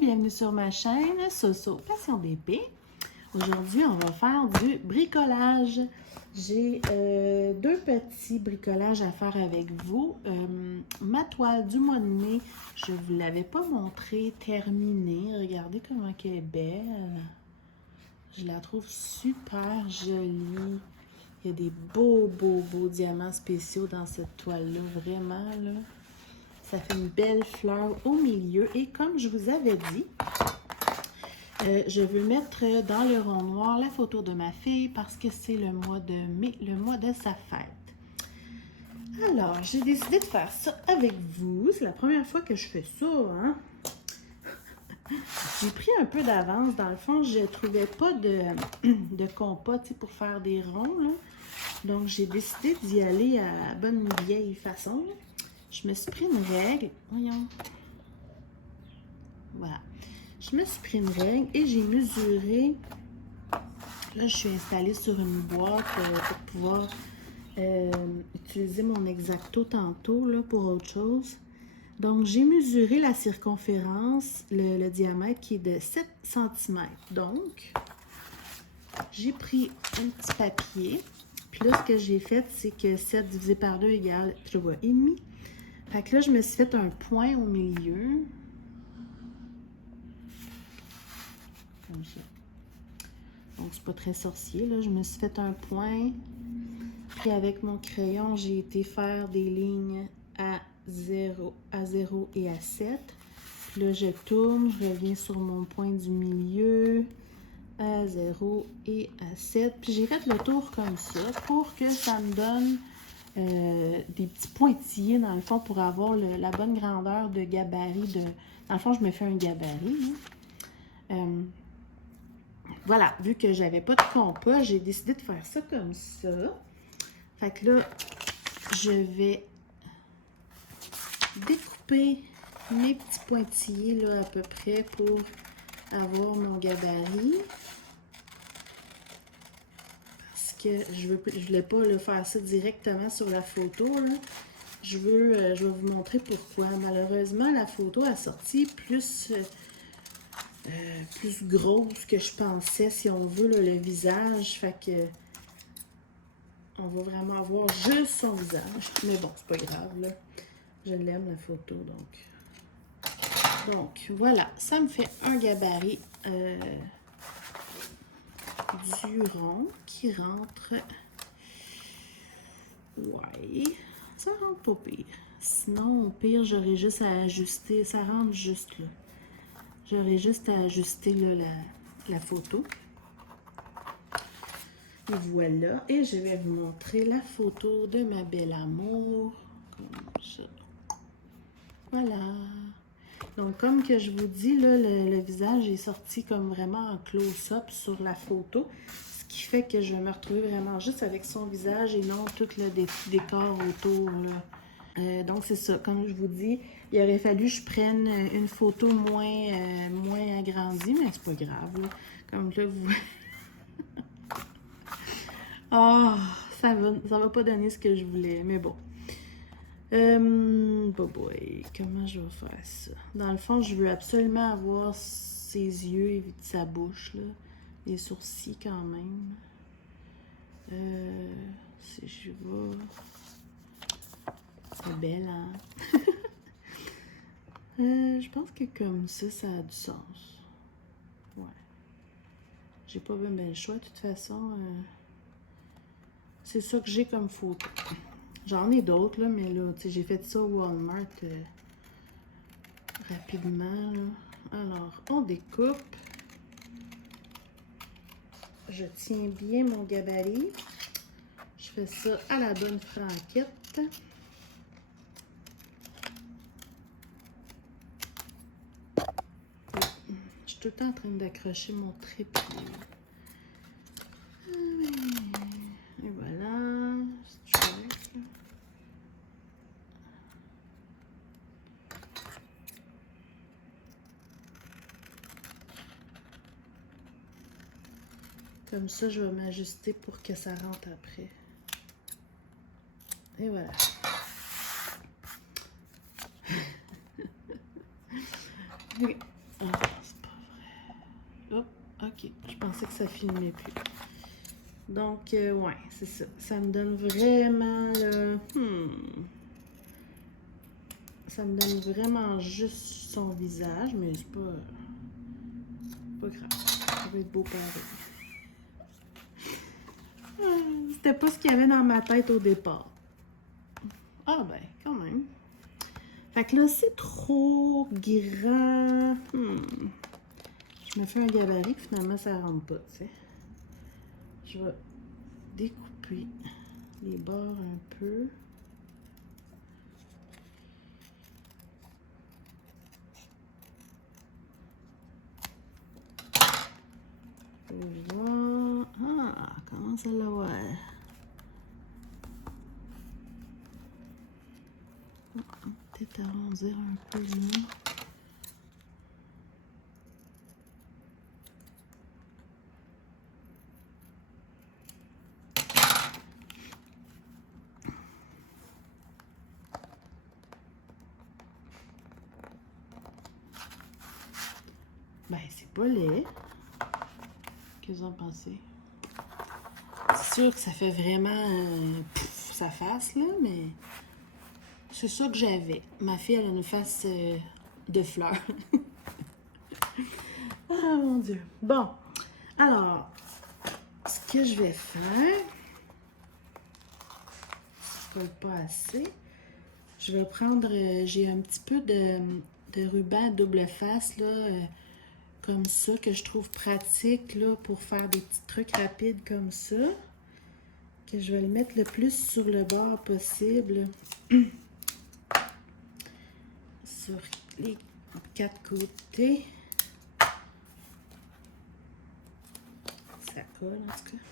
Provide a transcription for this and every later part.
bienvenue sur ma chaîne Soso Passion d'épée. Aujourd'hui, on va faire du bricolage. J'ai deux petits bricolages à faire avec vous. Ma toile du mois de mai, je ne vous l'avais pas montrée terminée. Regardez comment elle est belle. Je la trouve super jolie. Il y a des beaux diamants spéciaux dans cette toile-là, vraiment, là. Ça fait une belle fleur au milieu. Et comme je vous avais dit, je veux mettre dans le rond noir la photo de ma fille parce que c'est le mois de mai, le mois de sa fête. Alors, j'ai décidé de faire ça avec vous. C'est la première fois que je fais ça, hein? J'ai pris un peu d'avance. Dans le fond, je ne trouvais pas de compas pour faire des ronds, là. Donc, j'ai décidé d'y aller à la bonne vieille façon, là. Je me suis pris une règle. Voyons. Voilà. Je me suis pris une règle et j'ai mesuré. Là, je suis installée sur une boîte pour pouvoir utiliser mon X-Acto tantôt là, pour autre chose. Donc, j'ai mesuré la circonférence, le diamètre qui est de 7 cm. Donc, j'ai pris un petit papier. Puis là, ce que j'ai fait, c'est que 7 divisé par 2 égale 3,5. Fait que là, je me suis fait un point au milieu. Comme ça. Donc, c'est pas très sorcier, là. Je me suis fait un point. Puis avec mon crayon, j'ai été faire des lignes à 0 et à 7. Puis là, je tourne, je reviens sur mon point du milieu à 0 et à 7. Puis j'ai fait le tour comme ça pour que ça me donne des petits pointillés dans le fond pour avoir la bonne grandeur de gabarit. Dans le fond, je me fais un gabarit. Hein. Voilà, vu que j'avais pas de compas, j'ai décidé de faire ça comme ça. Fait que là, je vais découper mes petits pointillés là, à peu près pour avoir mon gabarit. Que je voulais pas le faire ça directement sur la photo. Là. Je vais vous montrer pourquoi. Malheureusement, la photo a sorti plus grosse que je pensais, si on veut, là, le visage. Fait que on va vraiment voir juste son visage. Mais bon, c'est pas grave, là. Je l'aime, la photo, donc voilà, ça me fait un gabarit du rond qui rentre. Ouais, ça rentre pas pire. Sinon, au pire, j'aurais juste à ajuster. Ça rentre juste là. J'aurais juste à ajuster là, la photo. Et voilà. Et je vais vous montrer la photo de ma belle amour. Comme ça. Voilà. Donc, comme que je vous dis, là, le visage est sorti comme vraiment en close-up sur la photo. Ce qui fait que je vais me retrouver vraiment juste avec son visage et non tout le décor autour. Donc, c'est ça. Comme je vous dis, il aurait fallu que je prenne une photo moins agrandie, mais c'est pas grave. Là. Comme là, vous... oh, ça va pas donner ce que je voulais, mais bon. Boy, comment je vais faire ça? Dans le fond, je veux absolument avoir ses yeux et sa bouche, là. Les sourcils quand même. Si je vais... C'est belle, hein? Je pense que comme ça a du sens. Ouais. J'ai pas bien le choix, de toute façon. C'est ça que j'ai comme photo. J'en ai d'autres, là, mais là, tu sais, j'ai fait ça au Walmart rapidement, là. Alors, on découpe. Je tiens bien mon gabarit. Je fais ça à la bonne franquette. Je suis tout le temps en train d'accrocher mon trépied. Et voilà. Comme ça, je vais m'ajuster pour que ça rentre après. Et voilà. OK, je pensais que ça filmait plus. Donc, ouais, c'est ça. Ça me donne vraiment le... Ça me donne vraiment juste son visage, mais c'est pas grave. Ça va être beau pareil. C'était pas ce qu'il y avait dans ma tête au départ. Ah ben, quand même. Fait que là, c'est trop grand. Je me fais un gabarit, finalement, ça rentre pas, tu sais. Je vais découper les bords un peu. Je vais voir. Ah, comment ça l'avoir? Peut-être arrondir un peu là. Ben, c'est pas laid. Qu'est-ce que vous en pensez? C'est sûr que ça fait vraiment sa face, là, mais c'est ça que j'avais. Ma fille, elle a une face de fleur. Ah, mon Dieu. Bon, alors, ce que je vais faire, pas assez, je vais prendre, j'ai un petit peu de ruban double face, là, comme ça, que je trouve pratique, là, pour faire des petits trucs rapides comme ça. Que je vais le mettre le plus sur le bord possible. Sur les 4 côtés. Ça colle, en tout cas.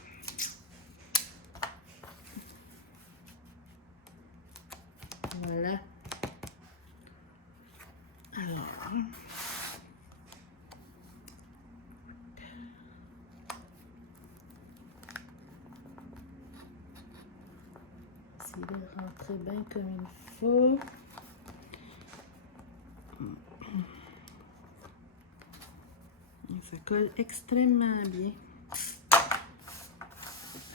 Voilà. Alors... essayer de rentrer bien comme il faut. Ça colle extrêmement bien.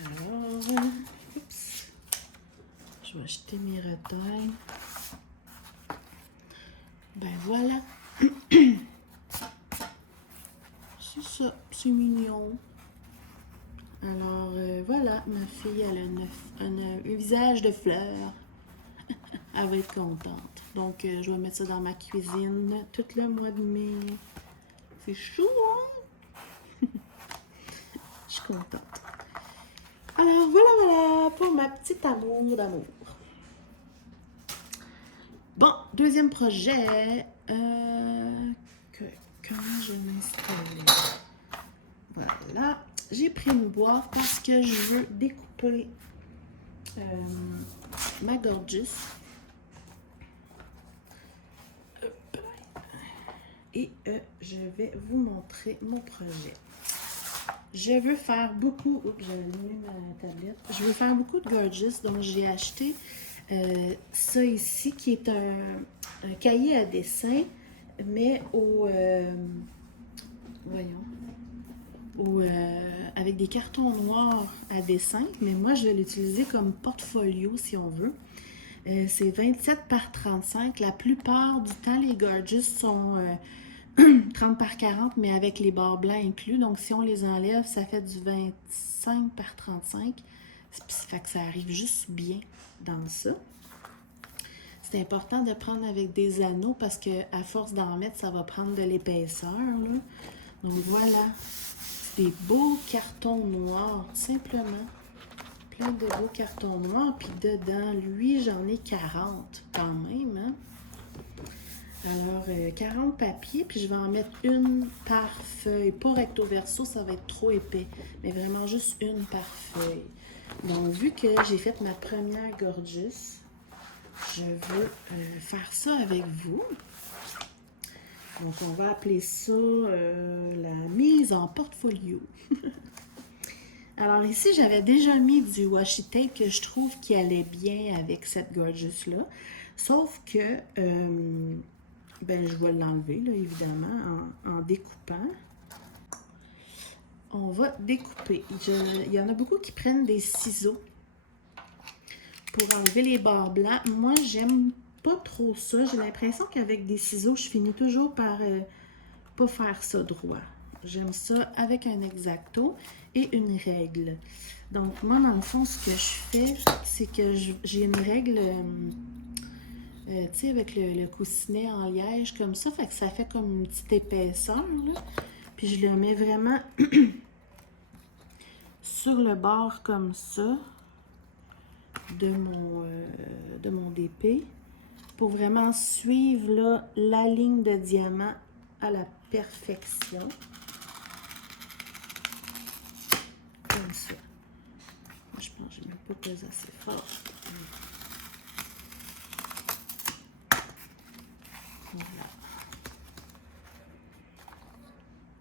Alors, oups, je vais acheter mes retails. Ben voilà. C'est ça, c'est mignon. Alors, voilà, ma fille, elle a un visage de fleur. Elle va être contente. Donc, je vais mettre ça dans ma cuisine tout le mois de mai. C'est chou, hein? Je suis contente. Alors, voilà pour ma petite amour d'amour. Bon, deuxième projet. Comment je vais l'installer? Voilà. J'ai pris une boîte parce que je veux découper ma Gorgeous. Et je vais vous montrer mon projet. Je veux faire beaucoup... Oups, j'ai allumé ma tablette. Je veux faire beaucoup de Gorgeous, donc j'ai acheté ça ici, qui est un cahier à dessin, mais avec des cartons noirs à dessin. Mais moi, je vais l'utiliser comme portfolio, si on veut. C'est 27 par 35. La plupart du temps, les Gorgeous sont 30 par 40, mais avec les bords blancs inclus. Donc, si on les enlève, ça fait du 25 par 35. Ça fait que ça arrive juste bien dans ça. C'est important de prendre avec des anneaux parce qu'à force d'en mettre, ça va prendre de l'épaisseur. Donc, voilà. Des beaux cartons noirs, simplement. Plein de beaux cartons noirs. Puis dedans, lui, j'en ai 40 quand même, hein? Alors, 40 papiers, puis je vais en mettre une par feuille. Pas recto verso, ça va être trop épais, mais vraiment juste une par feuille. Donc, vu que j'ai fait ma première Gorgeous, je veux faire ça avec vous. Donc, on va appeler ça la mise en portfolio. Alors ici, j'avais déjà mis du washi tape que je trouve qui allait bien avec cette Gorgeous-là. Sauf que, ben, je vais l'enlever, là, évidemment, en découpant. on va découper. Il y en a beaucoup qui prennent des ciseaux pour enlever les bords blancs. Moi, j'aime pas trop ça. J'ai l'impression qu'avec des ciseaux, je finis toujours par pas faire ça droit. J'aime ça avec un X-Acto et une règle. Donc, moi, dans le fond, ce que je fais, c'est que j'ai une règle, tu sais, avec le coussinet en liège comme ça. Fait que ça fait comme une petite épaisseur, là. Puis je le mets vraiment sur le bord comme ça de mon DP pour vraiment suivre là, la ligne de diamant à la perfection. Comme ça. Moi, je pense que je n'ai même pas pesé assez fort. Voilà.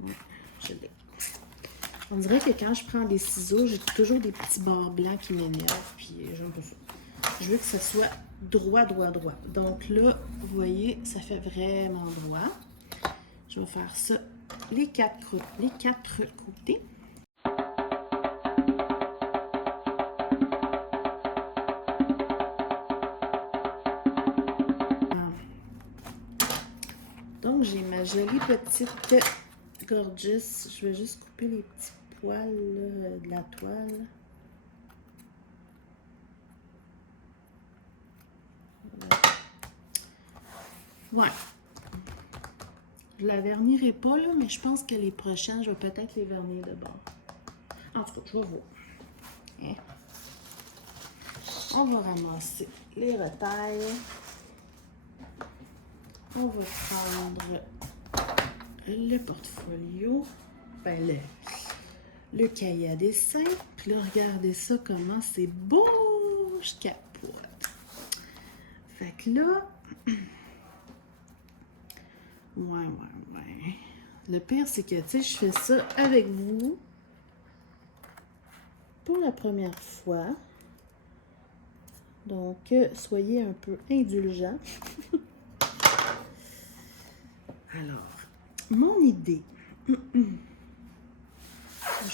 Oui, je l'ai. On dirait que quand je prends des ciseaux, j'ai toujours des petits bords blancs qui m'énervent, puis j'aime pas ça. Je veux que ça soit droit, droit, droit. Donc là, vous voyez, ça fait vraiment droit. Je vais faire ça les quatre côtés. Donc, j'ai ma jolie petite Gorgeous. Je vais juste couper les petits poils là, de la toile. Ouais. Je la vernirai pas, là, mais je pense que les prochaines, je vais peut-être les vernir de bord. En tout cas, je vais voir. Hein? On va ramasser les retailles. On va prendre le portfolio. Ben, le cahier à dessin. Puis là, regardez ça, comment c'est beau! Je capote. Fait que là... Ouais. Le pire, c'est que, tu sais, je fais ça avec vous pour la première fois. Donc, soyez un peu indulgents. Alors, mon idée. Je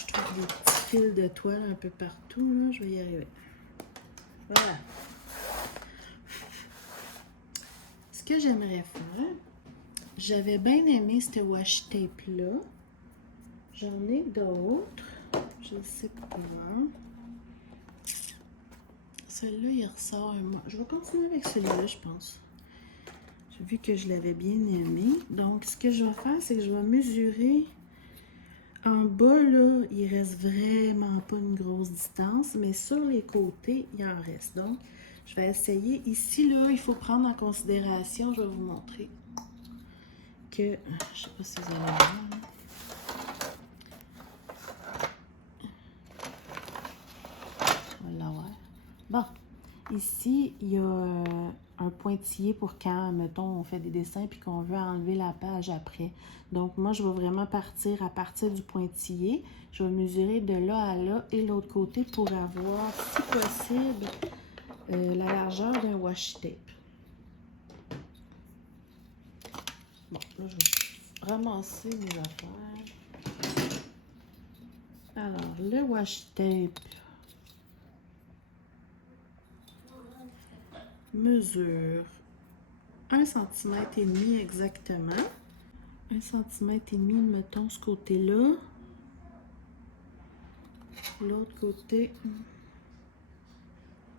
trouve des petits fils de toile un peu partout, là. Je vais y arriver. Voilà. Ce que j'aimerais faire, j'avais bien aimé ce washi tape-là. J'en ai d'autres. Je ne sais pas. Celui-là, il ressort un mois. Je vais continuer avec celui-là, je pense. J'ai vu que je l'avais bien aimé. Donc, ce que je vais faire, c'est que je vais mesurer. En bas, là, il reste vraiment pas une grosse distance, mais sur les côtés, il en reste. Donc, je vais essayer. Ici, là, il faut prendre en considération, je vais vous montrer que, je sais pas si vous allez voir. Voilà, ouais. Bon, ici, il y a un pointillé pour quand, mettons, on fait des dessins puis qu'on veut enlever la page après. Donc, moi, je vais vraiment partir à partir du pointillé. Je vais mesurer de là à là et l'autre côté pour avoir, si possible, la largeur d'un washi tape. Bon, là, je vais ramasser mes affaires. Alors, le washi tape mesure 1,5 cm exactement. 1,5 cm, mettons ce côté-là. L'autre côté.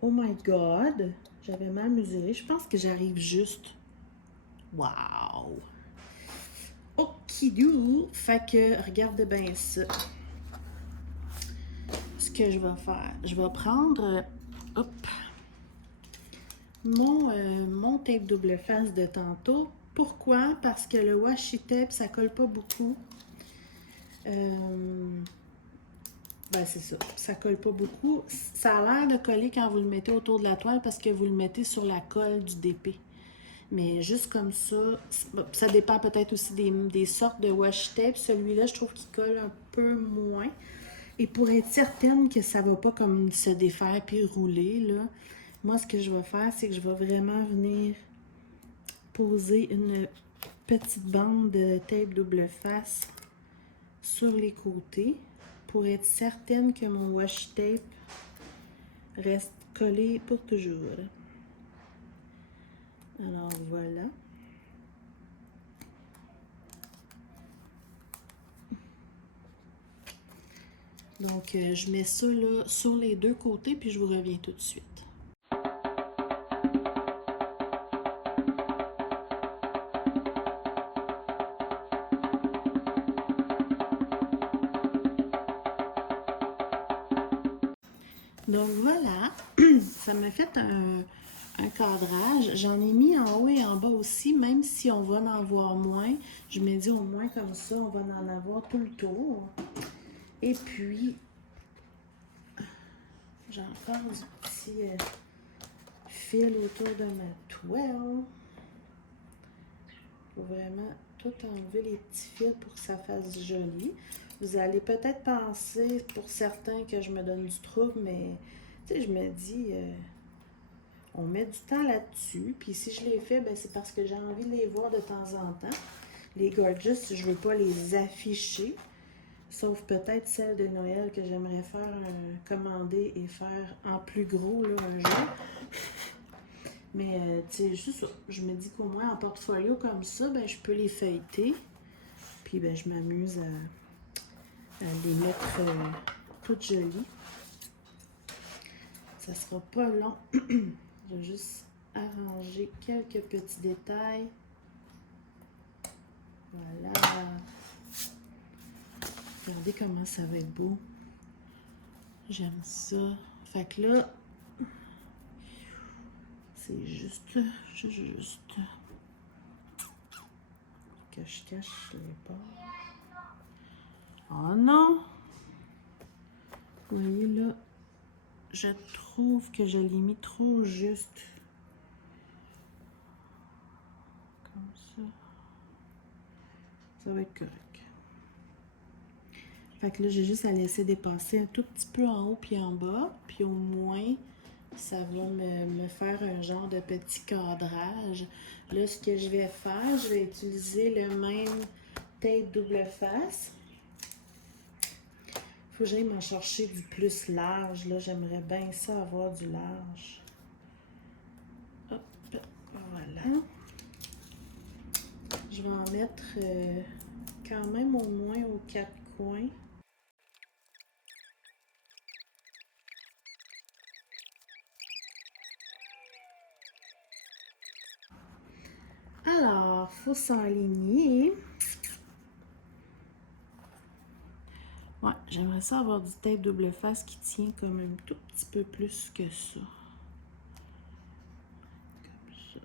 Oh my God! J'avais mal mesuré. Je pense que j'arrive juste. Wow! Okidou! Fait que, regardez bien ça. Ce que je vais faire, je vais prendre, mon tape double face de tantôt. Pourquoi? Parce que le washi tape, ça colle pas beaucoup. Ben c'est ça, ça colle pas beaucoup. Ça a l'air de coller quand vous le mettez autour de la toile parce que vous le mettez sur la colle du DP. Mais juste comme ça, ça dépend peut-être aussi des sortes de washi tape. Celui-là, je trouve qu'il colle un peu moins. Et pour être certaine que ça va pas comme se défaire puis rouler, là, moi, ce que je vais faire, c'est que je vais vraiment venir poser une petite bande de tape double face sur les côtés. pour être certaine que mon washi tape reste collé pour toujours. Alors voilà. Donc, je mets ça là sur les deux côtés, puis je vous reviens tout de suite. Donc voilà, ça m'a fait un cadrage. J'en ai mis en haut et en bas aussi, même si on va en avoir moins. Je me dis au moins comme ça, on va en avoir tout le tour. Et puis, j'en fais du petit fil autour de ma toile. Pour vraiment tout enlever les petits fils pour que ça fasse joli. Vous allez peut-être penser pour certains que je me donne du trouble, mais tu sais, je me dis, on met du temps là-dessus. Puis si je les fais, ben, c'est parce que j'ai envie de les voir de temps en temps. Les Gorgeous, je ne veux pas les afficher. Sauf peut-être celle de Noël que j'aimerais faire commander et faire en plus gros là, un jour. Mais tu sais, juste ça. Je me dis qu'au moins en portfolio comme ça, ben, je peux les feuilleter. Puis ben, je m'amuse à les mettre toutes jolies. Ça sera pas long. Je vais juste arranger quelques petits détails. Voilà. Regardez comment ça va être beau. J'aime ça. Fait que là, c'est juste que je cache les bords. Oh non! Vous voyez là, je trouve que je l'ai mis trop juste. Comme ça. Ça va être correct. Fait que là, j'ai juste à laisser dépasser un tout petit peu en haut puis en bas. Puis au moins, ça va me faire un genre de petit cadrage. Là, ce que je vais faire, je vais utiliser le même tape double face. Faut que j'aille m'en chercher du plus large. Là, j'aimerais bien ça avoir du large. Hop, voilà. Je vais en mettre quand même au moins aux 4 coins. Alors, faut s'enligner. Ouais, j'aimerais ça avoir du tape double face qui tient comme un tout petit peu plus que ça. Comme ça.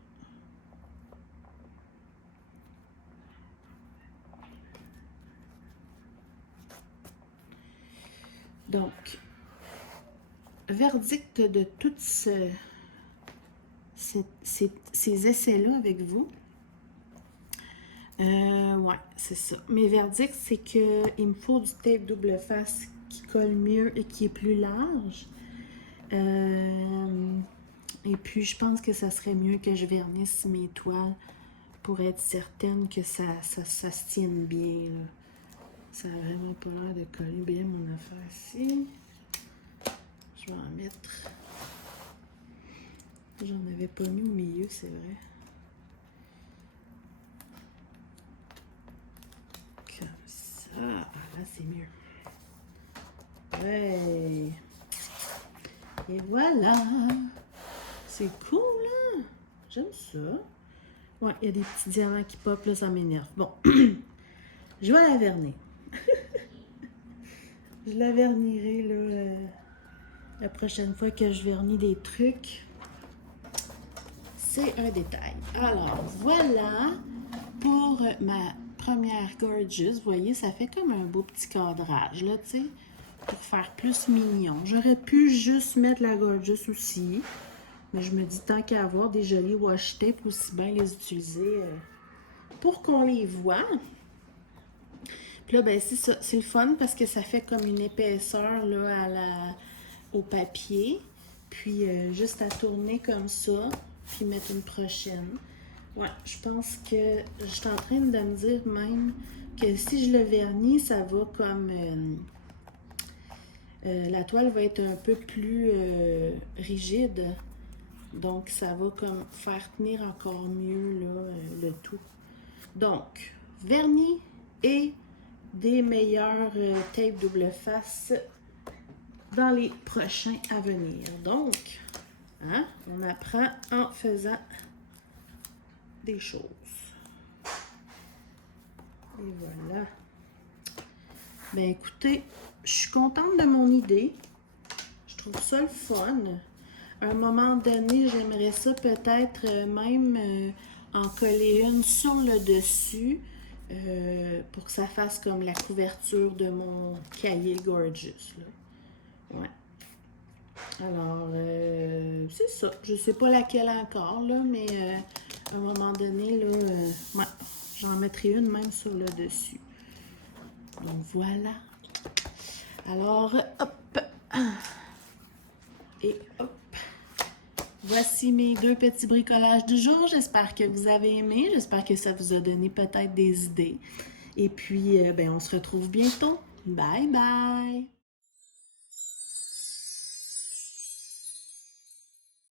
Donc, verdict de tous ces essais-là avec vous. Ouais, c'est ça. Mes verdicts, c'est qu'il me faut du tape double face qui colle mieux et qui est plus large. Et puis, je pense que ça serait mieux que je vernisse mes toiles pour être certaine que ça se tienne bien. Là. Ça n'a vraiment pas l'air de coller bien mon affaire ici. Je vais en mettre. J'en avais pas mis au milieu, c'est vrai. Comme ça. Ah, là, c'est mieux. Ouais. Et voilà. C'est cool, là. J'aime ça. Ouais, il y a des petits diamants qui pop, là, ça m'énerve. Bon. Je vais la vernir. Je la vernirai, là, la prochaine fois que je vernis des trucs. C'est un détail. Alors, voilà pour ma première Gorgeous. Vous voyez, ça fait comme un beau petit cadrage, là, tu sais, pour faire plus mignon. J'aurais pu juste mettre la Gorgeous aussi, mais je me dis, tant qu'à avoir des jolis washi tape, aussi bien les utiliser pour qu'on les voit. Puis là, ben, c'est ça. C'est le fun parce que ça fait comme une épaisseur, là, au papier. Puis, juste à tourner comme ça, puis mettre une prochaine. Ouais, je pense que je suis en train de me dire même que si je le vernis, ça va comme La toile va être un peu plus rigide. Donc, ça va comme faire tenir encore mieux là, le tout. Donc, vernis et des meilleurs tapes double face dans les prochains à venir. Donc, hein, on apprend en faisant des choses. Et voilà. Ben écoutez, je suis contente de mon idée. Je trouve ça le fun. À un moment donné, j'aimerais ça peut-être même en coller une sur le dessus pour que ça fasse comme la couverture de mon cahier Gorgeous. Là. Ouais. Alors, c'est ça. Je sais pas laquelle encore, là, mais à un moment donné, là, ouais, j'en mettrai une même sur le dessus. Donc, voilà. Alors, hop. Et hop. Voici mes deux petits bricolages du jour. J'espère que vous avez aimé. J'espère que ça vous a donné peut-être des idées. Et puis, ben, on se retrouve bientôt. Bye bye!